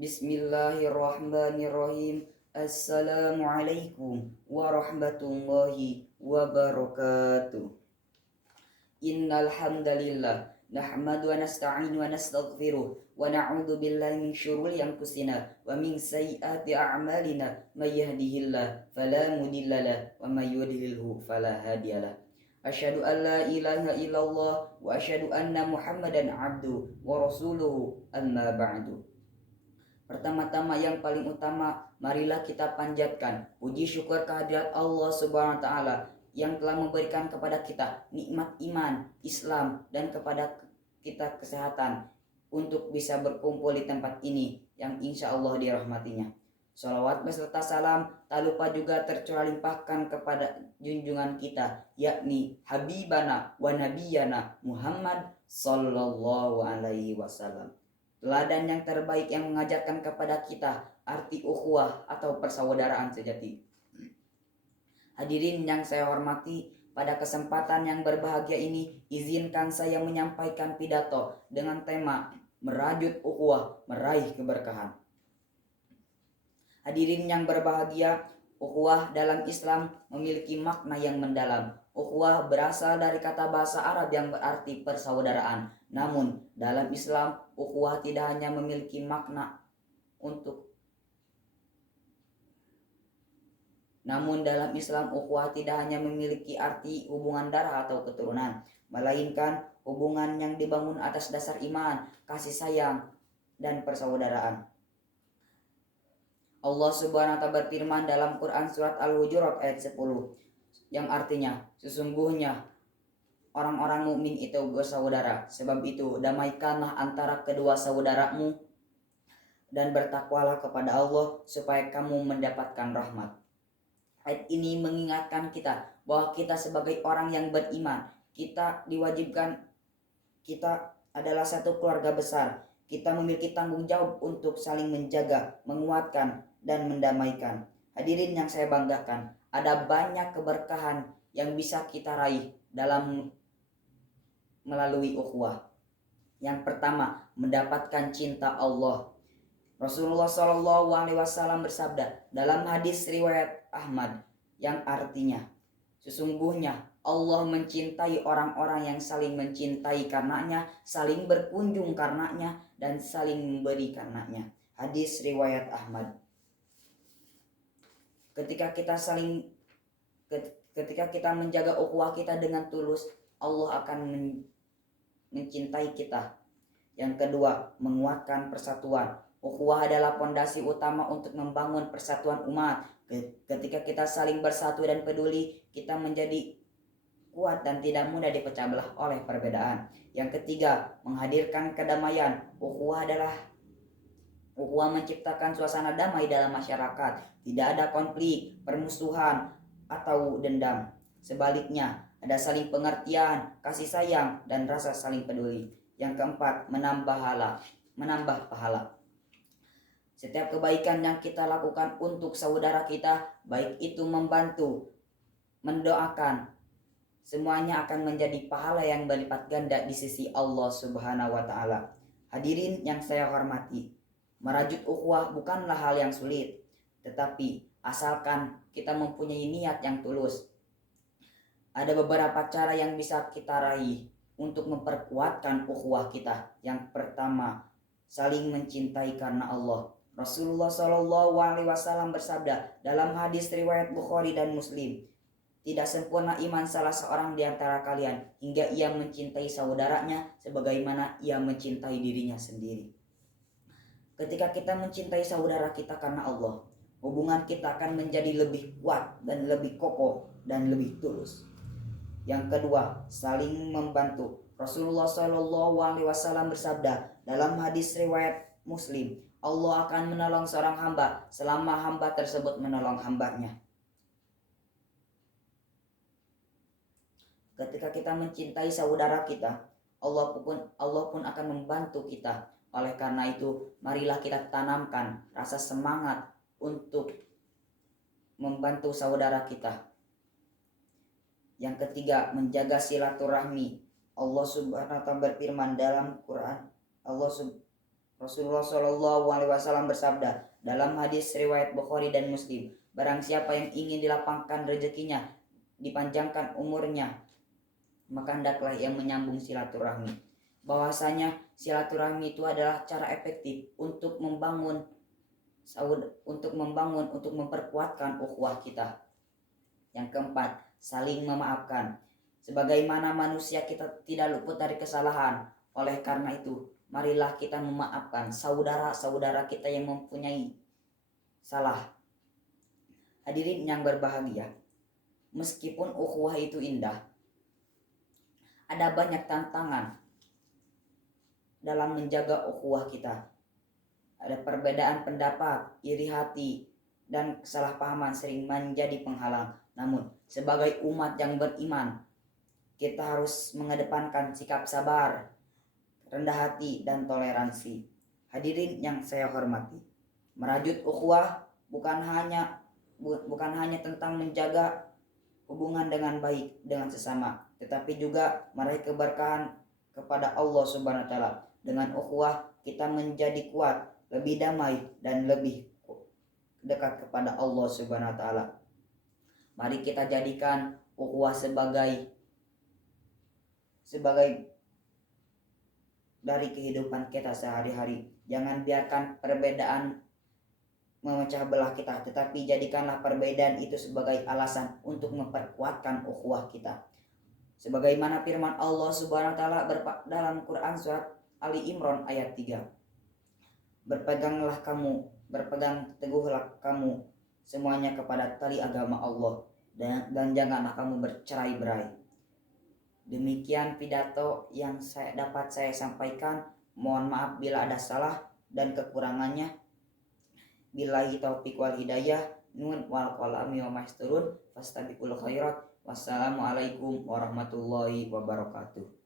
Bismillahirrahmanirrahim. Assalamualaikum warahmatullahi wabarakatuh. Innal hamdalillah nahmadu wa nasta'inu wa nastaghfiruh wa na'udzu billahi min syururi anfusina wa min sayyiati a'malina may yahdihillahu fala mudhillalah wa may yudhlilhu fala hadiyalah. Asyhadu an la ilaha illallah wa asyhadu anna Muhammadan abduhu wa rasuluhu amma ba'du. Pertama-tama yang paling utama, marilah kita panjatkan puji syukur kehadirat Allah Subhanahu wa taala yang telah memberikan kepada kita nikmat iman, Islam, dan kepada kita kesehatan untuk bisa berkumpul di tempat ini yang insya Allah dirahmatinya. Salawat beserta salam tak lupa juga tercurah limpahkan kepada junjungan kita, yakni Habibana wa Nabiyana Muhammad Sallallahu Alaihi Wasallam. Teladan yang terbaik yang mengajarkan kepada kita arti ukhuwah atau persaudaraan sejati. Hadirin yang saya hormati, pada kesempatan yang berbahagia ini, izinkan saya menyampaikan pidato dengan tema merajut ukhuwah, meraih keberkahan. Hadirin yang berbahagia, ukhuwah dalam Islam memiliki makna yang mendalam. Ukhuwah berasal dari kata bahasa Arab yang berarti persaudaraan. Namun dalam Islam, ukhuwah tidak hanya memiliki makna tidak hanya memiliki arti hubungan darah atau keturunan, melainkan hubungan yang dibangun atas dasar iman, kasih sayang, dan persaudaraan. Allah Subhanahu wa taala berfirman dalam Quran surat Al-Hujurat ayat 10 yang artinya sesungguhnya orang-orang mukmin itu bersaudara. Sebab itu damaikanlah antara kedua saudaramu dan bertakwalah kepada Allah supaya kamu mendapatkan rahmat. Ayat ini mengingatkan kita bahwa kita sebagai orang yang beriman, kita adalah satu keluarga besar. Kita memiliki tanggung jawab untuk saling menjaga, menguatkan, dan mendamaikan. Hadirin yang saya banggakan, ada banyak keberkahan yang bisa kita raih melalui ukhuwah. Yang pertama, mendapatkan cinta Allah. Rasulullah Shallallahu Alaihi Wasallam bersabda dalam hadis riwayat Ahmad yang artinya, sesungguhnya Allah mencintai orang-orang yang saling mencintai karenanya, saling berkunjung karenanya, dan saling memberi karenanya. Hadis riwayat Ahmad. Ketika kita menjaga ukhuwah kita dengan tulus, Allah akan mencintai kita. Yang kedua, menguatkan persatuan. Ukhuwah adalah pondasi utama untuk membangun persatuan umat. Ketika kita saling bersatu dan peduli, kita menjadi kuat dan tidak mudah dipecah belah oleh perbedaan. Yang ketiga, menghadirkan kedamaian. Ukhuwah menciptakan suasana damai dalam masyarakat. Tidak ada konflik, permusuhan, atau dendam. Sebaliknya, ada saling pengertian, kasih sayang, dan rasa saling peduli. Yang keempat, menambah pahala. Setiap kebaikan yang kita lakukan untuk saudara kita, baik itu membantu, mendoakan, semuanya akan menjadi pahala yang berlipat ganda di sisi Allah Subhanahu wa taala. Hadirin yang saya hormati, merajut ukhuwah bukanlah hal yang sulit, tetapi asalkan kita mempunyai niat yang tulus. Ada beberapa cara yang bisa kita raih untuk memperkuatkan ukhuwah kita. Yang pertama, saling mencintai karena Allah. Rasulullah Shallallahu Alaihi Wasallam bersabda dalam hadis riwayat Bukhari dan Muslim, tidak sempurna iman salah seorang di antara kalian hingga ia mencintai saudaranya sebagaimana ia mencintai dirinya sendiri. Ketika kita mencintai saudara kita karena Allah, hubungan kita akan menjadi lebih kuat dan lebih kokoh dan lebih tulus. Yang kedua, saling membantu. Rasulullah Shallallahu Alaihi Wasallam bersabda dalam hadis riwayat Muslim, Allah akan menolong seorang hamba selama hamba tersebut menolong hambanya. Ketika kita mencintai saudara kita, Allah pun akan membantu kita. Oleh karena itu, marilah kita tanamkan rasa semangat untuk membantu saudara kita. Yang ketiga, menjaga silaturahmi. Allah Subhanahu wa taala berfirman dalam Quran, Rasulullah Shallallahu Alaihi Wasallam bersabda dalam hadis riwayat Bukhari dan Muslim, barang siapa yang ingin dilapangkan rezekinya, dipanjangkan umurnya, maka hendaklah yang menyambung silaturahmi. Bahwasanya silaturahmi itu adalah cara efektif untuk membangun, untuk memperkuatkan ukhuwah kita. Yang keempat, saling memaafkan. Sebagaimana manusia kita tidak luput dari kesalahan, oleh karena itu marilah kita memaafkan saudara-saudara kita yang mempunyai salah. Hadirin yang berbahagia, meskipun ukhuwah itu indah, ada banyak tantangan dalam menjaga ukhuwah kita. Ada perbedaan pendapat, iri hati, dan kesalahpahaman sering menjadi penghalang. Namun, sebagai umat yang beriman, kita harus mengedepankan sikap sabar, rendah hati, dan toleransi. Hadirin yang saya hormati, merajut ukhuwah bukan hanya tentang menjaga hubungan dengan baik dengan sesama, tetapi juga meraih keberkahan kepada Allah Subhanahu wa taala. Dengan ukhuwah kita menjadi kuat, lebih damai, dan lebih dekat kepada Allah Subhanahu wa taala. Mari kita jadikan ukhuwah sebagai dari kehidupan kita sehari-hari. Jangan biarkan perbedaan memecah belah kita, tetapi jadikanlah perbedaan itu sebagai alasan untuk memperkuatkan ukhuwah kita. Sebagaimana firman Allah Subhanahu wa taala dalam Quran surat Ali Imran ayat 3. Berpegang teguhlah kamu semuanya kepada tali agama Allah, dan janganlah kamu bercerai-berai. Demikian pidato yang dapat saya sampaikan. Mohon maaf bila ada salah dan kekurangannya. Billahi taufiq wal hidayah. Nun wal qalami wa masturun fastabiqul khairat. Wassalamualaikum warahmatullahi wabarakatuh.